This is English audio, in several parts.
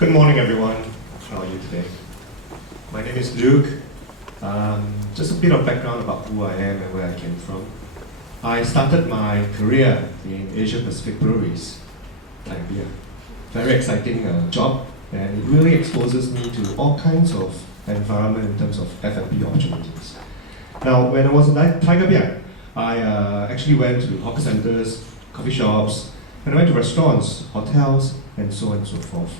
Good morning, everyone. How are you today? My name is Luke. Just a bit of background about who I am and where I came from. I started my career in Asia Pacific breweries, like beer. Very exciting job, and it really exposes me to all kinds of environment in terms of F&B opportunities. Now, when I was at Tiger Beer, I actually went to hawker centers, coffee shops, and I went to restaurants, hotels, and so on and so forth.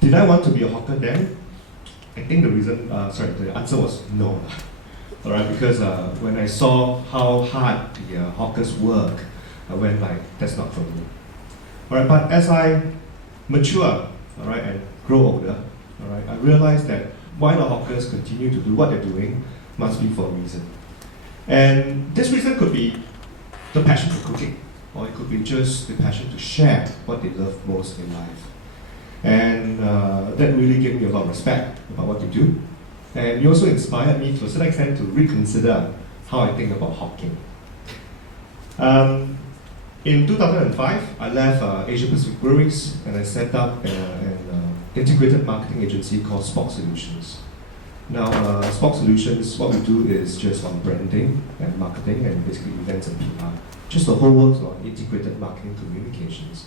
Did I want to be a hawker then? I think the answer was no. All right, because when I saw how hard the hawkers work, I went like, that's not for me. All right, but as I mature, all right, and grow older, all right, I realized that why the hawkers continue to do what they're doing must be for a reason. And this reason could be the passion for cooking, or it could be just the passion to share what they love most in life. And that really gave me a lot of respect about what they do. And it also inspired me to a certain extent to reconsider how I think about hawking. In 2005, I left Asia Pacific Breweries and I set up an integrated marketing agency called Spock Solutions. Now, Spock Solutions, what we do is just on branding and marketing and basically events and PR. Just the whole works on integrated marketing communications.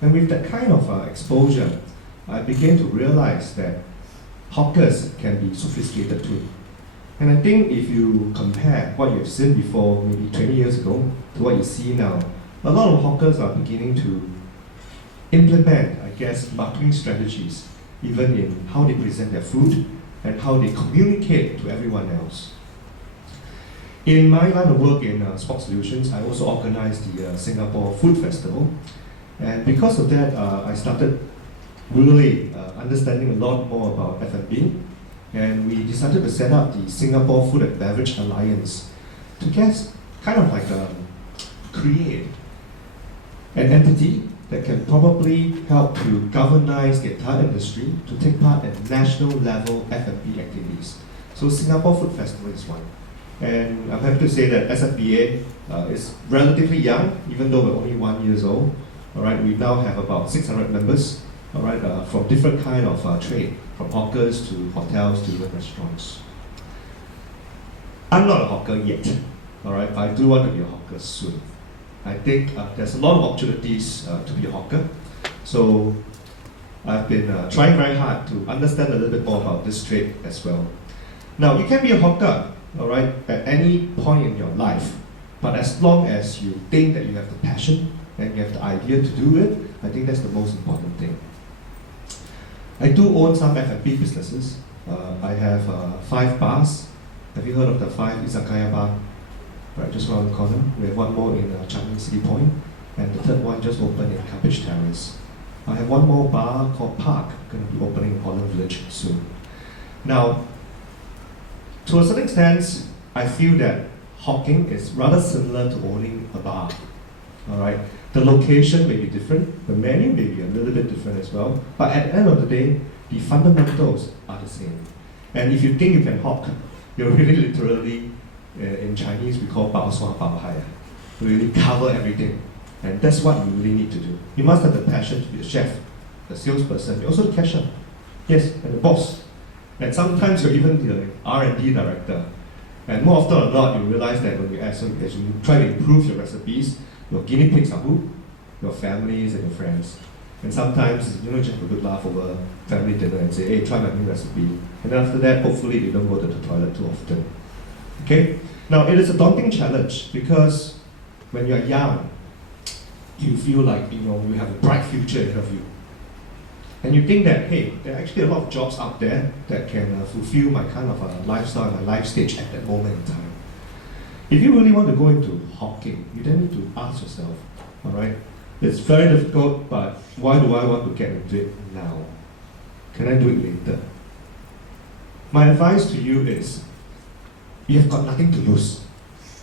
And with that kind of exposure, I began to realize that hawkers can be sophisticated too. And I think if you compare what you've seen before, maybe 20 years ago, to what you see now, a lot of hawkers are beginning to implement, I guess, marketing strategies, even in how they present their food and how they communicate to everyone else. In my line of work in Spock Solutions, I also organized the Singapore Food Festival. And because of that, I started really understanding a lot more about F&B, and we decided to set up the Singapore Food and Beverage Alliance to kind of like create an entity that can probably help to galvanize the entire industry to take part in national level F&B activities. So Singapore Food Festival is one. And I'm happy to say that SFBA is relatively young, even though we're only 1 year old. All right, we now have about 600 members, all right, from different kind of trade, from hawkers to hotels to restaurants. I'm not a hawker yet, all right, but I do want to be a hawker soon. I think there's a lot of opportunities to be a hawker, so I've been trying very hard to understand a little bit more about this trade as well. Now, you can be a hawker, all right, at any point in your life, but as long as you think that you have the passion and you have the idea to do it, I think that's the most important thing. I do own some F&B businesses. I have 5 bars. Have you heard of the 5 izakaya bar? Right, just around the corner. We have one more in Changi City Point, and the third one just opened in Cabbage Terrace. I have one more bar called Park, going to be opening in Holland Village soon. Now, to a certain extent, I feel that hawking is rather similar to owning a bar. All right, the location may be different, the menu may be a little bit different as well, but at the end of the day, the fundamentals are the same. And if you think you can hawk, you're really literally, in Chinese we call 包刷包嗨, really cover everything. And that's what you really need to do. You must have the passion to be a chef, the salesperson, you're also the cashier, yes, and the boss. And sometimes you're even the R&D director. And more often than not, you realize that when as you try to improve your recipes, your guinea pigs are who? Your families and your friends. And sometimes, just have a good laugh over family dinner and say, hey, try my new recipe. And then after that, hopefully they don't go to the toilet too often. Okay? Now, it is a daunting challenge because when you're young, you feel like, you have a bright future ahead of you. And you think that, hey, there are actually a lot of jobs out there that can fulfill my kind of lifestyle, my life stage at that moment in time. If you really want to go into hawking, you then need to ask yourself, all right, it's very difficult, but why do I want to get into it now? Can I do it later? My advice to you is, you have got nothing to lose,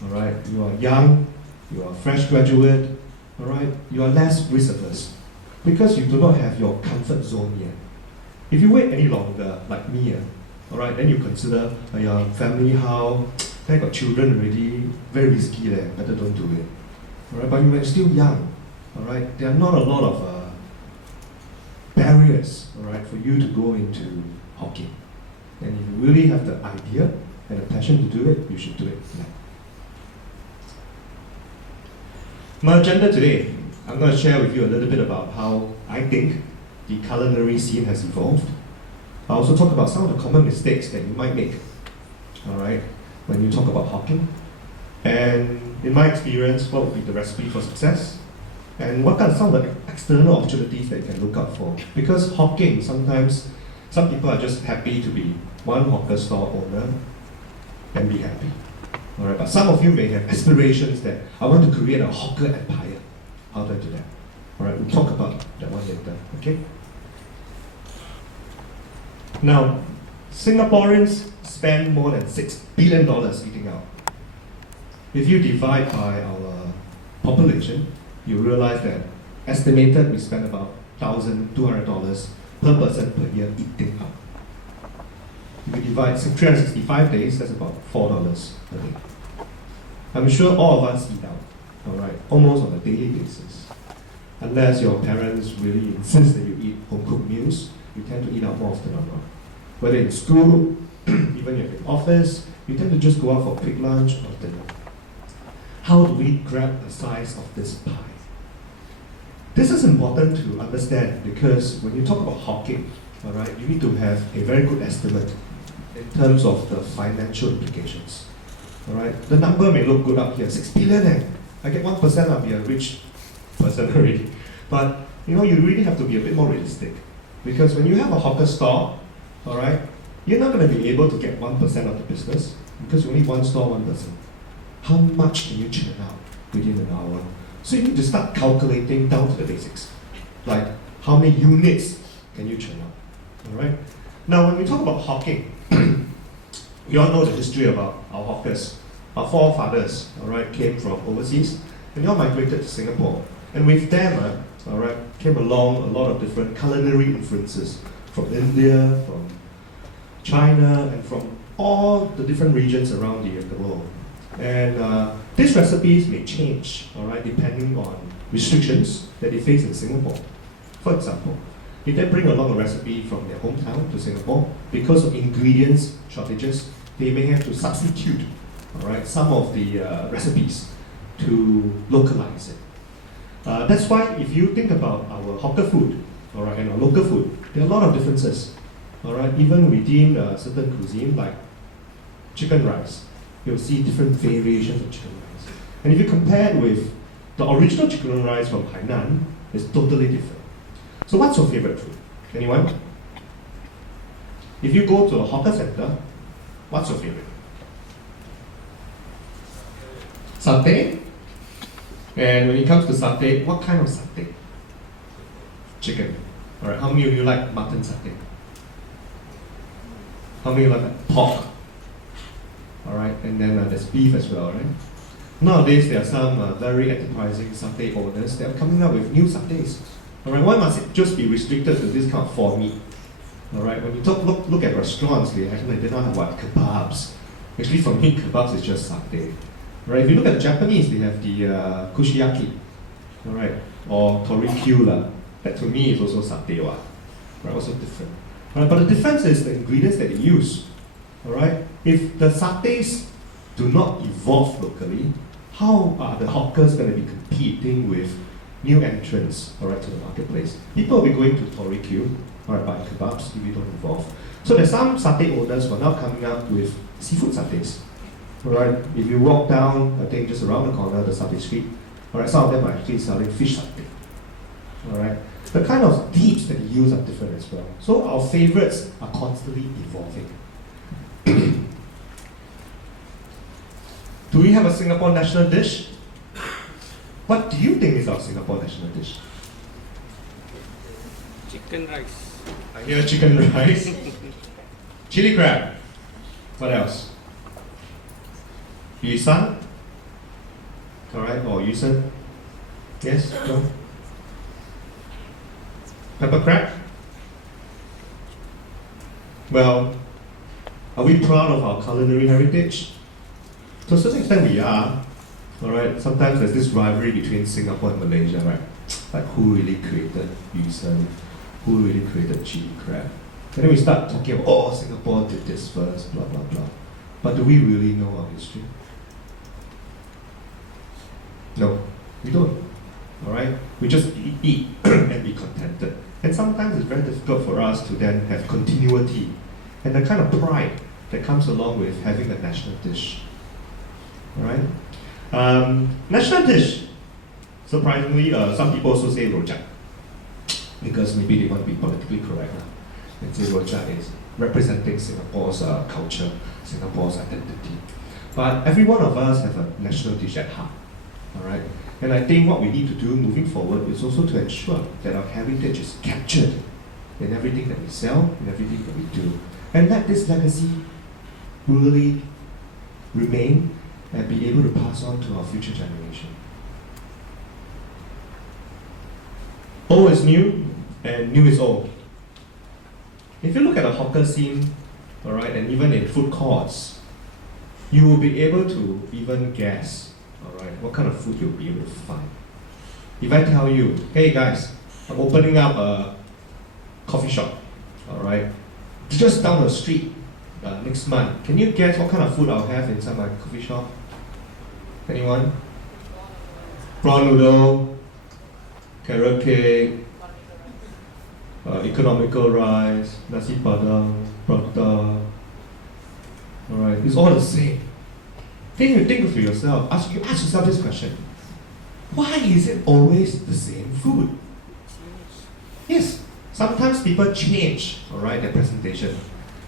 all right? You are young, you are a fresh graduate, all right? You are less risk averse because you do not have your comfort zone yet. If you wait any longer, like me, all right, then you consider your family, how I got children already, very risky there, better don't do it. All right, but when you're still young, all right, there are not a lot of barriers, all right, for you to go into Hokkien. And if you really have the idea and the passion to do it, you should do it now. My agenda today, I'm going to share with you a little bit about how I think the culinary scene has evolved. I'll also talk about some of the common mistakes that you might make, all right, when you talk about Hokkien. And in my experience, what would be the recipe for success? And what are some of the external opportunities that you can look out for? Because Hokkien, sometimes, some people are just happy to be one hawker store owner and be happy. All right, but some of you may have aspirations that I want to create a hawker empire. How do I do that? All right, we'll talk about that one later, okay? Now, Singaporeans spend more than $6 billion eating out. If you divide by our population, you realize that estimated we spend about $1,200 per person per year eating out. If you divide 365 days, that's about $4 per day. I'm sure all of us eat out, all right, almost on a daily basis. Unless your parents really insist that you eat home-cooked meals, you tend to eat out more often or not. Whether in school, even if in office, you tend to just go out for quick lunch or dinner. How do we grab the size of this pie? This is important to understand because when you talk about Hokkien, all right, you need to have a very good estimate in terms of the financial implications. All right, the number may look good up here, 6 billion. I get 1%, I'll be a rich person already. But you know, you really have to be a bit more realistic because when you have a hawker store, all right, you're not going to be able to get 1% of the business because you only one store, one person. How much can you churn out within an hour? So you need to start calculating down to the basics, like how many units can you churn out? All right. Now, when we talk about Hokkien, we all know the history about our hawkers. Our forefathers, all right, came from overseas and they all migrated to Singapore. And with them, all right, came along a lot of different culinary influences from India, from China, and from all the different regions around the world. And these recipes may change, all right, depending on restrictions that they face in Singapore. For example, if they bring along a recipe from their hometown to Singapore, because of ingredients shortages, they may have to substitute, all right, some of the recipes to localize it. That's why if you think about our hawker food, all right, and our local food, there are a lot of differences, all right, even within certain cuisine like chicken rice. You'll see different variations of chicken rice. And if you compare it with the original chicken rice from Hainan, it's totally different. So what's your favorite food? Anyone? If you go to a hawker center, what's your favorite? Satay? And when it comes to satay, what kind of satay? Chicken. Alright, how many of you like mutton satay? How many like pork? Alright, and then there's beef as well, right? Nowadays, there are some very enterprising satay owners that are coming up with new satays. Alright, why must it just be restricted to this kind of for meat? Alright, when you look at restaurants, they don't have what? Kebabs. Actually, for me, kebabs is just satay. Right, if you look at the Japanese, they have the kushiyaki, alright, or torikyu. That to me is also satay, right? Also different. Right, but the difference is the ingredients that they use. Alright, if the satays do not evolve locally, how are the hawkers going to be competing with new entrants, alright, to the marketplace? People will be going to torikyu, alright, buying kebabs if we don't evolve. So there's some satay owners who are now coming up with seafood satays. Alright, if you walk down, I think just around the corner, the satay street, alright, some of them are actually selling fish satay. Alright, the kind of dips that you use are different as well. So our favorites are constantly evolving. Do we have a Singapore national dish? What do you think is our Singapore national dish? Chicken rice. I hear chicken rice. Chili crab. What else? Yusan? Alright, or yusan? Yes, no? Pepper crab? Well, are we proud of our culinary heritage? To a certain extent we are. Alright, sometimes there's this rivalry between Singapore and Malaysia, right? Like who really created yusan? who really created chili crab. And then we start talking about, oh, Singapore did this first, blah, blah, blah. But do we really know our history? No, we don't. All right? We just eat and be contented. And sometimes it's very difficult for us to then have continuity and the kind of pride that comes along with having a national dish. All right? National dish. Surprisingly, some people also say rojak, because maybe they want to be politically correct. And say rojak is representing Singapore's culture, Singapore's identity. But every one of us have a national dish at heart. All right? And I think what we need to do moving forward is also to ensure that our heritage is captured in everything that we sell, in everything that we do. And let this legacy really remain and be able to pass on to our future generation. Old is new, and new is old. If you look at the hawker scene, all right, and even in food courts, you will be able to even guess, all right, what kind of food you'll be able to find. If I tell you, hey guys, I'm opening up a coffee shop, all right, just down the street next month, can you guess what kind of food I'll have inside my coffee shop? Anyone? Prawn noodle, carrot cake, economical rice, nasi padang, prata. Alright, it's all the same. Think for yourself, ask yourself this question. Why is it always the same food? Yes, sometimes people change, alright, their presentation.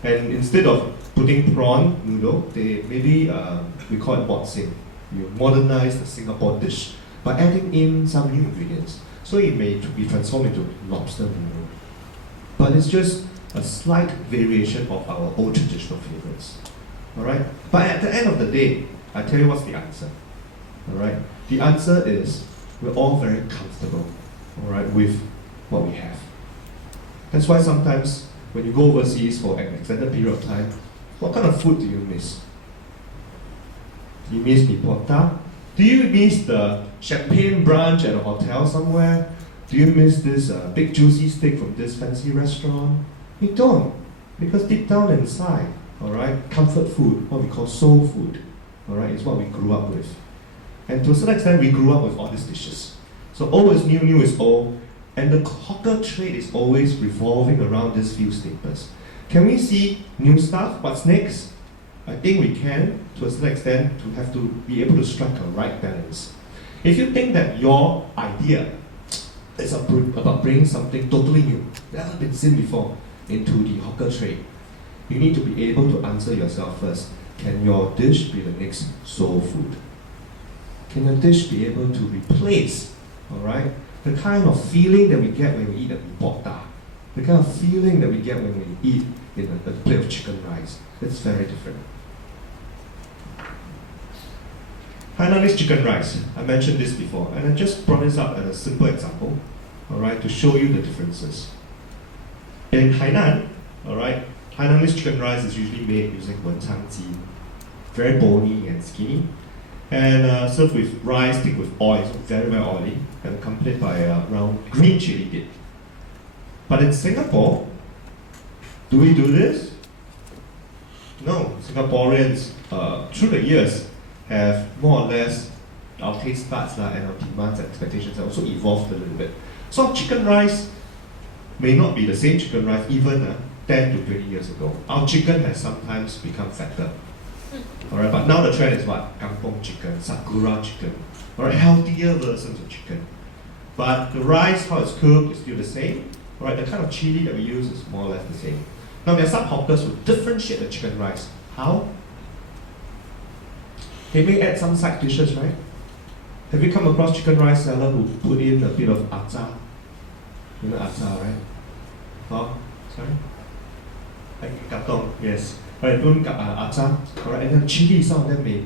And instead of putting prawn noodle, they maybe, we call it boxing. You modernize the Singapore dish by adding in some new ingredients. So it may be transformed into lobster noodle. But it's just a slight variation of our old traditional favorites. Alright? But at the end of the day, I tell you what's the answer. Alright? The answer is we're all very comfortable, alright, with what we have. That's why sometimes when you go overseas for an extended period of time, what kind of food do you miss? Do you miss pipota? Do you miss the champagne brunch at a hotel somewhere? Do you miss this big juicy steak from this fancy restaurant? You don't, because deep down inside, all right, comfort food, what we call soul food, all right, is what we grew up with. And to a certain extent, we grew up with all these dishes. So old is new, new is old, and the hawker trade is always revolving around these few staples. Can we see new stuff? What's next? I think we can, to a certain extent, to have to be able to strike a right balance. If you think that your idea is about bringing something totally new, never been seen before, into the hawker trade, you need to be able to answer yourself first. Can your dish be the next soul food? Can your dish be able to replace, all right, the kind of feeling that we get when we eat a pipota, the kind of feeling that we get when we eat in a plate of chicken rice? It's very different. Hainanese chicken rice. I mentioned this before, and I just brought this up as a simple example, all right, to show you the differences. In Hainan, all right, Hainanese chicken rice is usually made using wenchang ji, very bony and skinny, and served with rice thick with oil, so very, very oily, and accompanied by a round green chili dip. But in Singapore, do we do this? No, Singaporeans, through the years, have more or less our taste buds and our demands and expectations have also evolved a little bit. So chicken rice may not be the same chicken rice even 10 to 20 years ago. Our chicken has sometimes become fatter. Alright, but now the trend is what? Kampong chicken, Sakura chicken. Alright, healthier versions of chicken. But the rice, how it's cooked, is still the same. Alright, the kind of chili that we use is more or less the same. Now there are some hawkers who differentiate the chicken rice. How? They may add some side dishes, right? Have you come across chicken rice seller who put in a bit of acar? You know acar, right? Oh, sorry? Like katong, yes. Right, put in acar, alright, and then chili, some of them may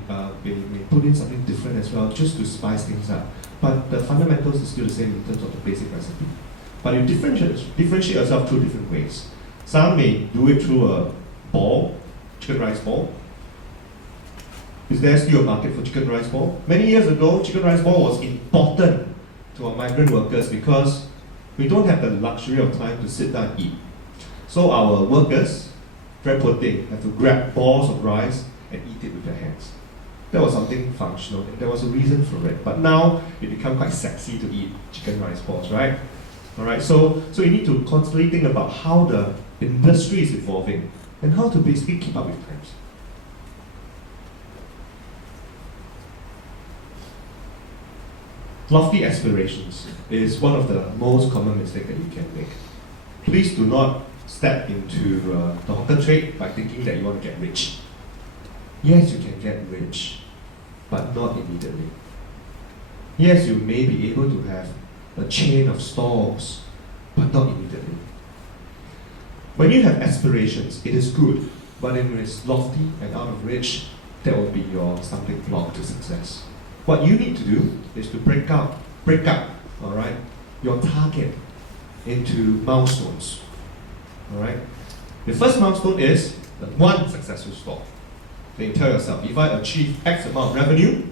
put in something different as well, just to spice things up. But the fundamentals is still the same in terms of the basic recipe. But you differentiate yourself through different ways. Some may do it through a ball, chicken rice ball. Is there still a market for chicken rice ball? Many years ago, chicken rice ball was important to our migrant workers because We don't have the luxury of time to sit down and eat. So our workers, very poor thing, have to grab balls of rice and eat it with their hands. That was something functional, and there was a reason for it. But now it become quite sexy to eat chicken rice balls, right? Alright, so you need to constantly think about how the industry is evolving and how to basically keep up with times. Lofty aspirations is one of the most common mistakes that you can make. Please do not step into the hawker trade by thinking that you want to get rich. Yes, you can get rich, but not immediately. Yes, you may be able to have a chain of stalls, but not immediately. When you have aspirations, it is good, but when it's lofty and out of reach, that will be your stumbling block to success. What you need to do is to break up, all right, your target into milestones. All right. The first milestone is the one successful store. Then you tell yourself, if I achieve X amount of revenue,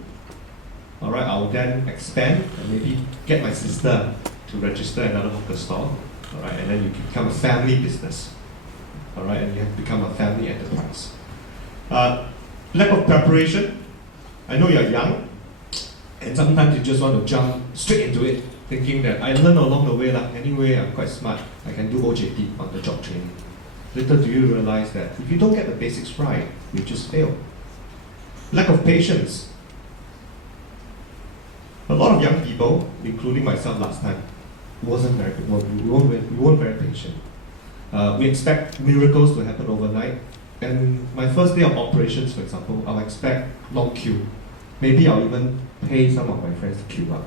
all right, I will then expand and maybe get my sister to register another hawker store. All right, and then you can become a family business. All right, and you have become a family enterprise. Lack of preparation. I know you're young, and sometimes you just want to jump straight into it, thinking that I learn along the way. Anyway, I'm quite smart. I can do OJT, on the job training. Little do you realize that if you don't get the basics right, you just fail. Lack of patience. A lot of young people, including myself last time, we weren't very patient. We expect miracles to happen overnight. And my first day of operations, for example, I'll expect long queue. Maybe I'll even pay some of my friends to queue up.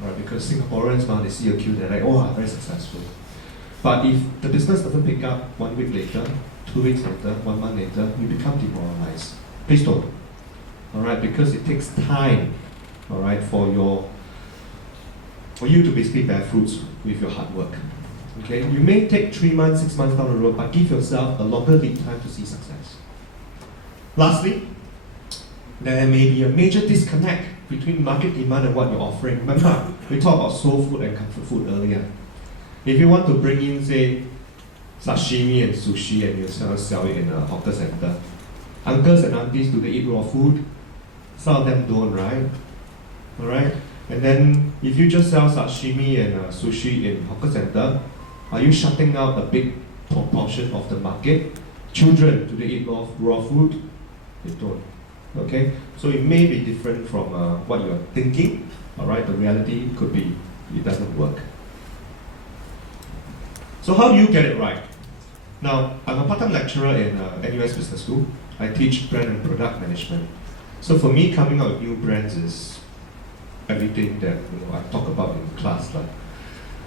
Right? Because Singaporeans, now they see a queue, they're like, oh, I'm very successful. But if the business doesn't pick up 1 week later, 2 weeks later, 1 month later, you become demoralized. Please don't. All right, because it takes time, all right, for you to basically bear fruits with your hard work. Okay, you may take 3 months, 6 months down the road, but give yourself a longer lead time to see success. Lastly, there may be a major disconnect between market demand and what you're offering. Remember, we talked about soul food and comfort food earlier. If you want to bring in, say, sashimi and sushi and you sell it in a hawker center, uncles and aunties, do they eat raw food? Some of them don't, right? Alright? And then, if you just sell sashimi and sushi in hawker center, are you shutting out a big proportion of the market? Children, do they eat raw food? They don't. Okay? So it may be different from what you're thinking. Alright? The reality could be it doesn't work. So how do you get it right? Now, I'm a part-time lecturer in NUS Business School. I teach brand and product management. So for me, coming out with new brands is everything that I talk about in class.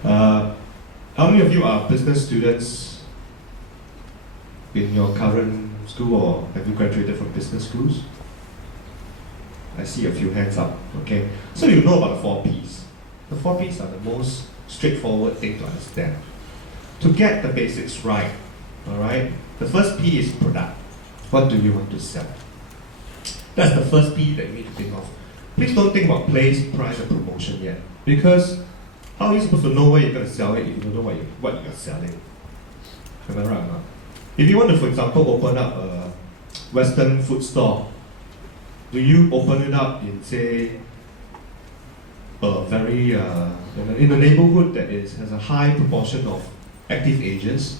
How many of you are business students in your current school, or have you graduated from business schools? I see a few hands up. Okay, so you know about the 4 Ps. The 4 Ps are the most straightforward thing to understand. To get the basics right, all right. The first P is product. What do you want to sell? That's the first P that you need to think of. Please don't think about place, price, and promotion yet, because how are you supposed to know where you're going to sell it if you don't know what you're selling? Am I right or not? If you want to, for example, open up a Western food store, do you open it up in, say, a very in a neighborhood that has a high proportion of active agents?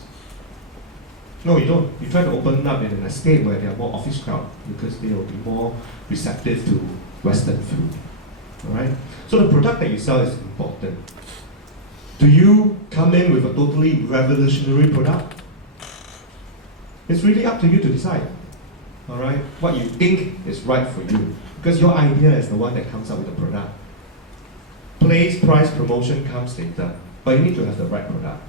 No, you don't. You try to open it up in an estate where there are more office crowd, because they will be more receptive to Western food. Alright? So the product that you sell is important. Do you come in with a totally revolutionary product? It's really up to you to decide. Alright? What you think is right for you. Because your idea is the one that comes up with the product. Place, price, promotion comes later. But you need to have the right product.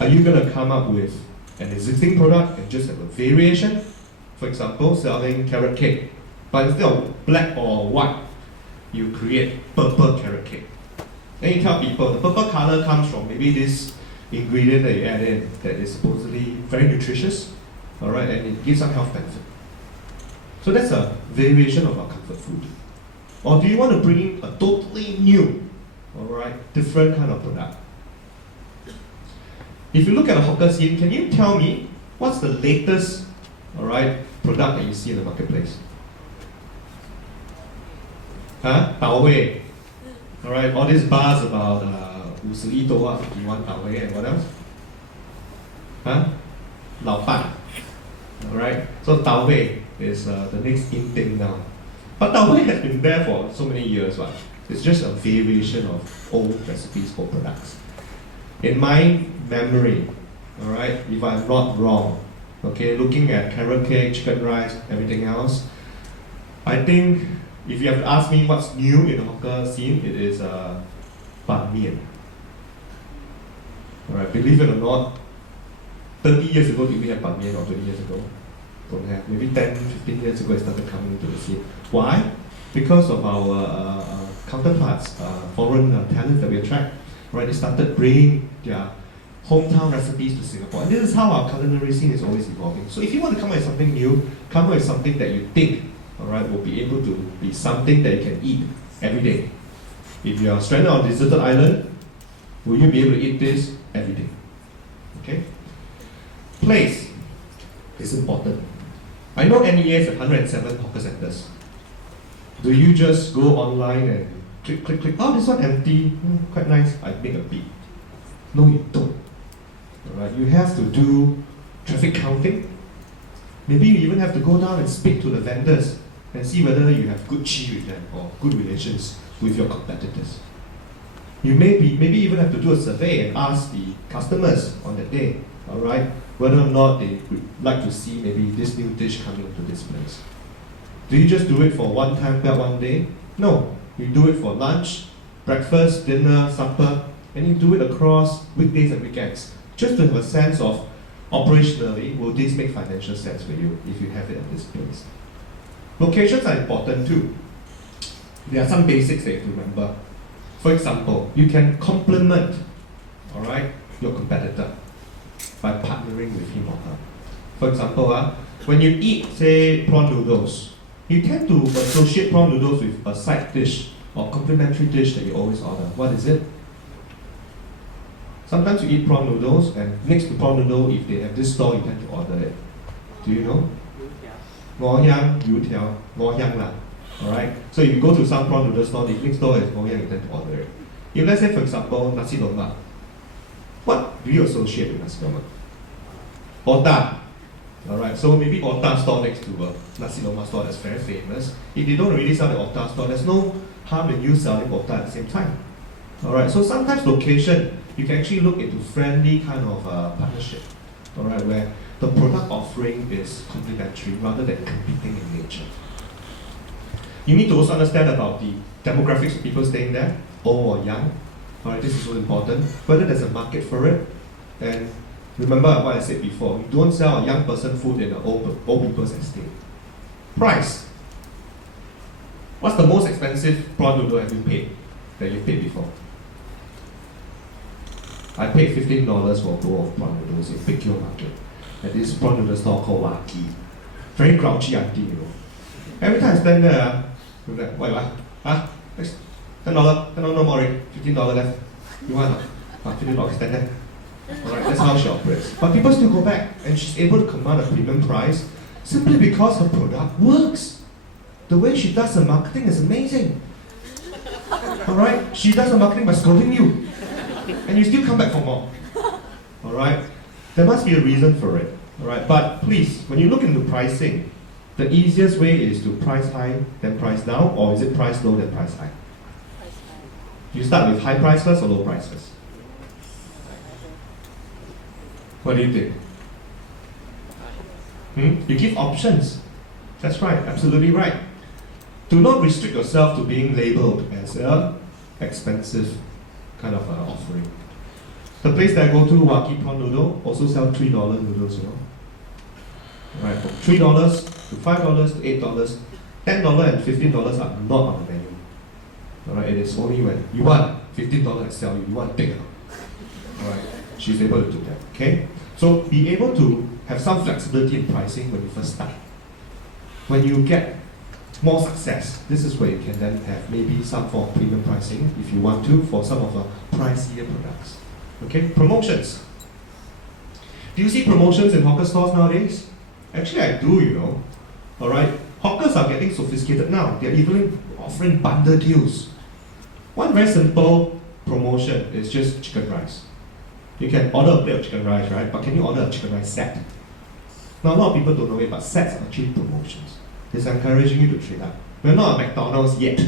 Are you going to come up with an existing product and just have a variation? For example, selling carrot cake. But instead of black or white, you create purple carrot cake. Then you tell people the purple color comes from maybe this ingredient that you add in that is supposedly very nutritious, alright, and it gives some health benefit. So that's a variation of our comfort food. Or do you want to bring in a totally new, alright, different kind of product? if you look at the hawker scene, can you tell me what's the latest, all right, product that you see in the marketplace? Huh? Tau Wei. All right, all these bars about 51多啊51 Tau Wei and what else? Huh? 老爸. All right, so Tau Wei is the next in thing now. But Tau Wei has been there for so many years, right? It's just a variation of old recipes for products. In my memory, all right, if I'm not wrong, okay, looking at carrot cake, chicken rice, everything else, I think if you have to ask me what's new in the hawker scene, it is ban mian. All right, believe it or not, 30 years ago, did we have ban mian, or 20 years ago? Don't have. Maybe 10, 15 years ago, it started coming into the scene. Why? Because of our counterparts, foreign talent that we attract. Right, they started bringing their hometown recipes to Singapore. And this is how our culinary scene is always evolving. So if you want to come up with something new, come up with something that you think, all right, will be able to be something that you can eat every day. If you are stranded on a deserted island, will you be able to eat this every day? Okay? Place is important. I know NEA has 107 hawker centers. Do you just go online and click, oh, this one empty, quite nice, I make a bid? No, you don't. All right, you have to do traffic counting. Maybe you even have to go down and speak to the vendors and see whether you have good chi with them or good relations with your competitors. You maybe even have to do a survey and ask the customers on that day, all right, whether or not they would like to see maybe this new dish coming into this place. Do you just do it for one time, that one day? No. You do it for lunch, breakfast, dinner, supper, and you do it across weekdays and weekends, just to have a sense of operationally, will this make financial sense for you if you have it at this place? Locations are important too. There are some basics that you have to remember. For example, you can complement, all right, your competitor by partnering with him or her. For example, when you eat, say, prawn noodles, you tend to associate prawn noodles with a side dish or complementary dish that you always order. What is it? Sometimes you eat prawn noodles, and next to prawn noodle, if they have this store, you tend to order it. Do you know? Ngoh yang, yu tiao, ngoh yang lah. Alright? So if you go to some prawn noodle store, the next door is ngoh yang, you tend to order it. If let's say, for example, nasi lemak, what do you associate with nasi lemak? Otah. Alright, so maybe Otah store next to a nasi lemak store that's very famous. If they don't really sell the Otah store, there's no harm in you selling Otah at the same time. Alright, so sometimes location, you can actually look into friendly kind of partnership. Alright, where the product offering is complementary rather than competing in nature. You need to also understand about the demographics of people staying there, old or young. Alright, this is so important. Whether there's a market for it, and remember what I said before, you don't sell a young person food in an old people's estate. Price. What's the most expensive prawn noodle have you paid that you paid before? I paid $15 for a bowl of prawn noodles in Big Hill Market at this prawn noodle store called Waki. Very grouchy auntie, you know. Every time I stand there, I'm like, what? $10, $10 no more, $15 left. You want $15, stand there. Alright, that's how she operates. But people still go back, and she's able to command a premium price simply because her product works. The way she does her marketing is amazing. Alright, she does her marketing by scolding you, and you still come back for more. Alright, there must be a reason for it. Alright, but please, when you look into pricing, the easiest way is to price high, then price down, or is it price low, then price high? You start with high price first or low price first? What do you think? You give options. That's right, absolutely right. Do not restrict yourself to being labeled as an expensive kind of offering. The place that I go to, Waki Prawn Noodle, also sell $3 noodles, you know. Right, from $3 to $5 to $8, $10 and $15 are not on the menu. Alright, it is only when you want $15 I sell you, you want bigger. Alright, she's able to do that. Okay? So be able to have some flexibility in pricing when you first start. When you get more success, this is where you can then have maybe some form of premium pricing if you want to for some of the pricier products. Okay? Promotions. Do you see promotions in hawker stores nowadays? Actually, I do, you know. Alright? Hawkers are getting sophisticated now. They're even offering bundle deals. One very simple promotion is just chicken rice. You can order a plate of chicken rice, right? But can you order a chicken rice set? Now, a lot of people don't know it, but sets are actually promotions. It's encouraging you to trade up. We're not a McDonald's yet,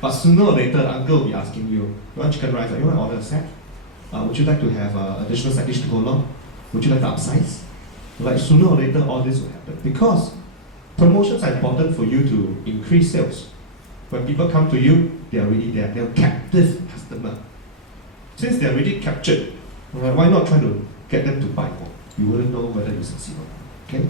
but sooner or later, the uncle will be asking you, you want chicken rice? You want to order a set? Would you like to have additional side dish to go along? Would you like to upsize? Like sooner or later, all this will happen because promotions are important for you to increase sales. When people come to you, they are already there. They are captive customer. Since they are already captured, right, why not try to get them to buy more? You wouldn't know whether you succeed or not. Okay.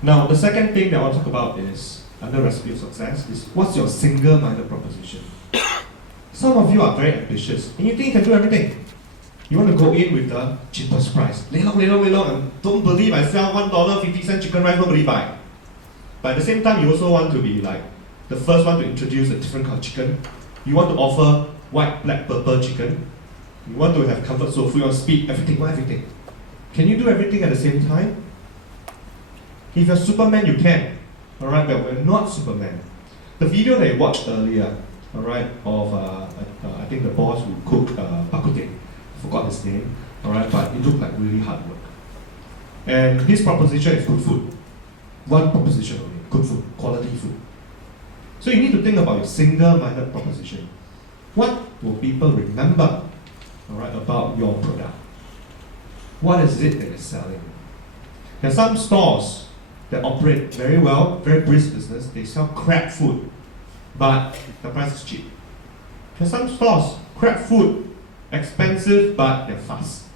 Now, the second thing that I want to talk about is under recipe of success is what's your single-minded proposition? Some of you are very ambitious and you think you can do everything. You want to go in with the cheapest price. Lay long, and don't believe I sell $1.50 chicken rice, nobody buy. But at the same time, you also want to be like the first one to introduce a different kind of chicken. You want to offer white, black, purple chicken. You want to have comfort soul food, you want speed, everything, everything. Can you do everything at the same time? If you're Superman, you can. Alright, but we're not Superman. The video that you watched earlier, alright, of I think the boss who cooked bak kut teh. Forgot his name, alright, but it looked like really hard work. And his proposition is good food. One proposition only, good food, quality food. So you need to think about your single-minded proposition. What will people remember, alright, about your product? What is it that you're selling? There are some stores that operate very well, very brisk business. They sell crap food, but the price is cheap. There are some stores, crap food, expensive, but they're fast.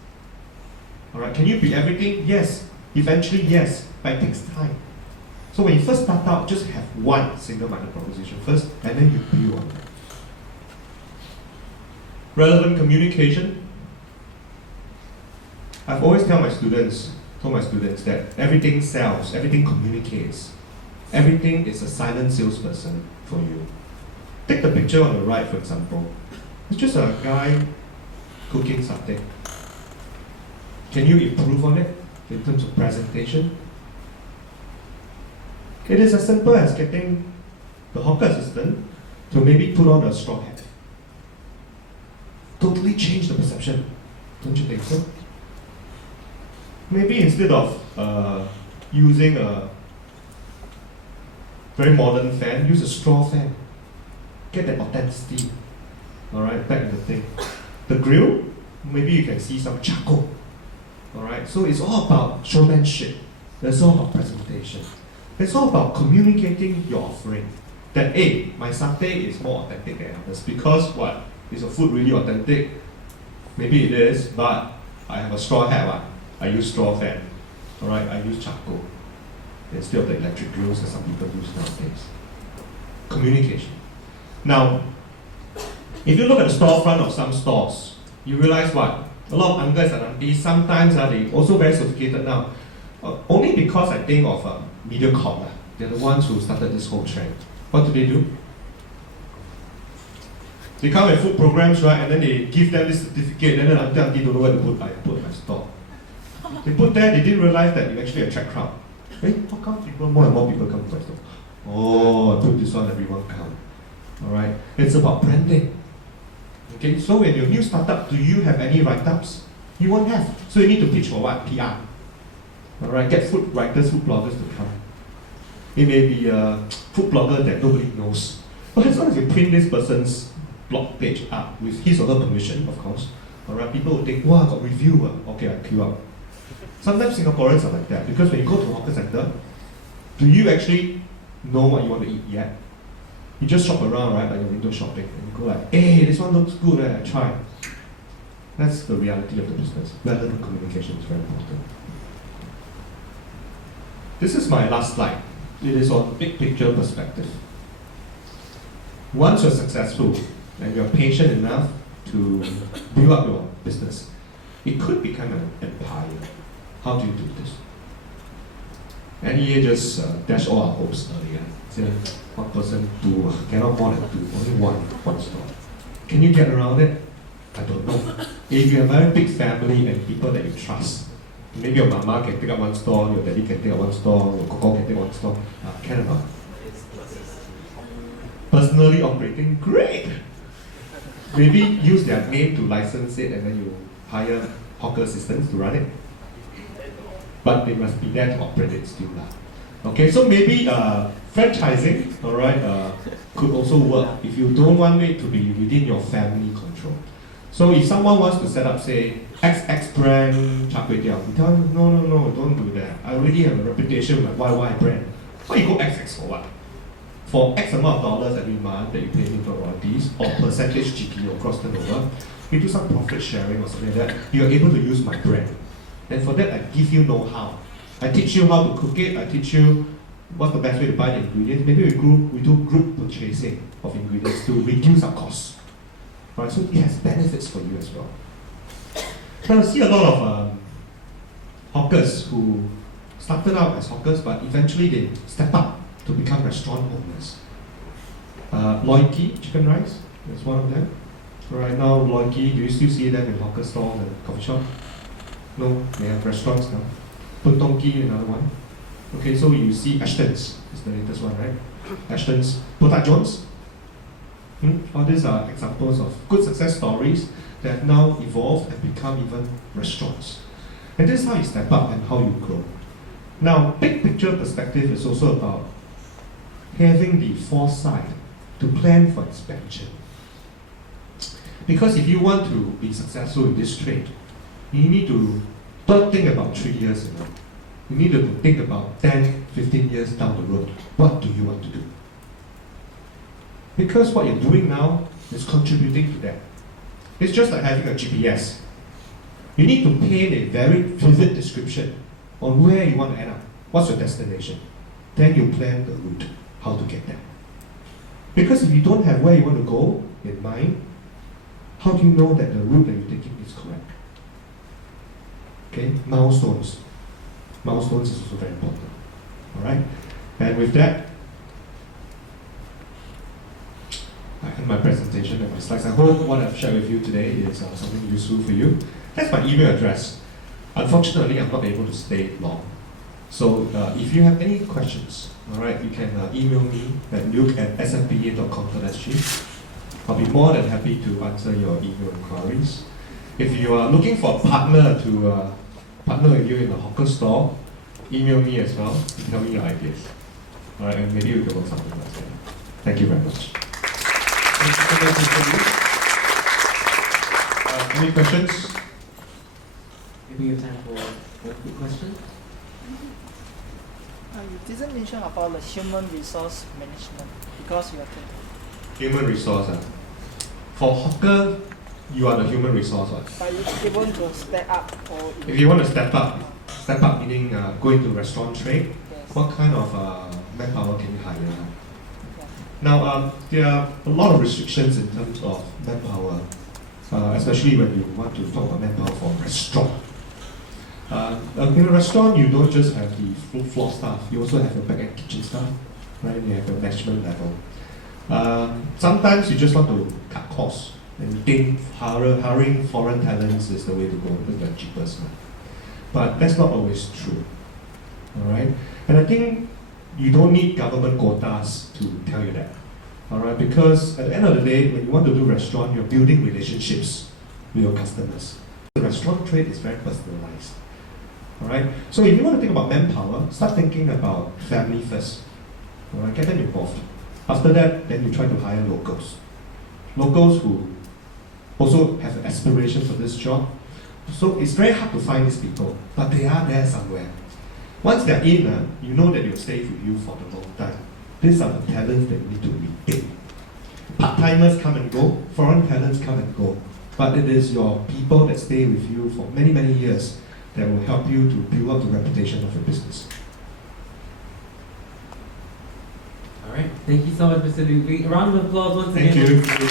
Alright, can you be everything? Yes. Eventually, yes, but it takes time. So when you first start out, just have one single-minded proposition first, and then you build on it. Relevant communication. I've always told my students that everything sells, everything communicates. Everything is a silent salesperson for you. Take the picture on the right, for example. It's just a guy cooking something. Can you improve on it in terms of presentation? It is as simple as getting the hawker assistant to maybe put on a straw hat. Totally change the perception. Don't you think so? Maybe instead of using a very modern fan, use a straw fan. Get that authenticity. Alright, back in the thing. The grill, maybe you can see some charcoal. Alright, so it's all about showmanship. It's all about presentation. It's all about communicating your offering. That, hey, my satay is more authentic than others. Because what? Is the food really authentic? Maybe it is, but I have a straw hat. I use straw fan. Alright, I use charcoal instead of the electric grills that some people use nowadays. Communication. Now, if you look at the storefront of some stores, you realize what? A lot of uncles and aunties, sometimes they also very sophisticated now. Only because I think of MediaCorp. They're the ones who started this whole trend. What do? They come with food programs, right? And then they give them this certificate, and then uncle auntie don't know where to put. I put in my store. They put there, they didn't realize that it actually attract crowd. Hey, how come more and more people come to my store? Oh, I put this on, everyone come. Alright? It's about branding. Okay, so when you're a new startup, do you have any write-ups? You won't have. So you need to pitch for what? PR. Alright, get food writers, food bloggers to come. It may be a food blogger that nobody knows. But as long as you print this person's blog page up with his or her permission, of course, alright, people will think, wow, got review. Okay, I queue up. Sometimes Singaporeans are like that because when you go to a hawker center, do you actually know what you want to eat yet? You just shop around, right, like your window shopping, and you go like, hey, this one looks good, I try. That's the reality of the business. Relevant communication is very important. This is my last slide. It is on big picture perspective. Once you're successful and you're patient enough to build up your business, it could become an empire. How do you do this? NEA just dashed all our hopes earlier. Said one person, cannot more than two, only one store. Can you get around it? I don't know. if you have a very big family and people that you trust, maybe your mama can take up one store, your daddy can take up one store, your koko can take one store. Can or not? Personally operating, great! Maybe use their name to license it and then you hire hawker assistants to run it. But they must be there to operate it still. Okay, so maybe franchising, alright, could also work if you don't want it to be within your family control. So if someone wants to set up, say, XX brand char kway teow, you tell them, no, don't do that. I already have a reputation with my YY brand. Why you go XX for what? For X amount of dollars every month that you pay me for royalties or percentage GP or cross turnover, we do some profit sharing or something like that, you're able to use my brand. And for that, I give you know-how. I teach you how to cook it, I teach you what's the best way to buy the ingredients. Maybe we do group purchasing of ingredients to reduce our costs. Right, so it has benefits for you as well. Now I see a lot of hawkers who started out as hawkers, but eventually they step up to become restaurant owners. Loyki Chicken Rice is one of them. Right now, Loyki, do you still see them in hawker stalls and coffee shop? No, they have restaurants now. Puntongki, another one. Okay, so you see Ashton's, is the latest one, right? Ashton's, Potat Jones. All these are examples of good success stories that have now evolved and become even restaurants. And this is how you step up and how you grow. Now, big picture perspective is also about having the foresight to plan for expansion. Because if you want to be successful in this trade, you need to don't think about 3 years ago. You need to think about 10, 15 years down the road. What do you want to do? Because what you're doing now is contributing to that. It's just like having a GPS. You need to paint a very vivid description on where you want to end up. What's your destination? Then you plan the route, how to get there. Because if you don't have where you want to go in mind, how do you know that the route that you're taking is correct? Okay, milestones. Milestones is also very important. Alright? And with that, I end my presentation and my slides. I hope what I've shared with you today is something useful for you. That's my email address. Unfortunately, I'm not able to stay long. So if you have any questions, alright, you can email me at luke@smpa.com.sg. I'll be more than happy to answer your email inquiries. If you are looking for a partner to partner with you in a hawker store, email me as well and tell me your ideas. Alright, and maybe we can work something else together. Thank you very much. Thank you so much, Mr. Lee. Any questions? Maybe you have time for one quick question? You didn't mention about the human resource management because you are thinking. Human resource. For hawker, you are the human resource. But if you want to step up or... If you want to step up meaning go into restaurant trade, Yes. what kind of manpower can you hire? Yeah. Now, there are a lot of restrictions in terms of manpower, especially when you want to talk about manpower for a restaurant. In a restaurant, you don't just have the floor staff, you also have the back-end kitchen staff, right? You have the management level. Sometimes you just want to cut costs and you think hiring foreign talents is the way to go because they're cheapest. But that's not always true, all right? And I think you don't need government quotas to tell you that, all right? Because at the end of the day, when you want to do restaurant, you're building relationships with your customers. The restaurant trade is very personalized, all right? So if you want to think about manpower, start thinking about family first, all right? Get them involved. After that, then you try to hire locals. Locals who also have aspirations for this job. So it's very hard to find these people, but they are there somewhere. Once they're in, you know that they'll stay with you for the long time. These are the talents that you need to retain. Part-timers come and go, foreign talents come and go, but it is your people that stay with you for many, many years that will help you to build up the reputation of your business. All right. Thank you so much, Mr. Liu. A round of applause once again. Thank you.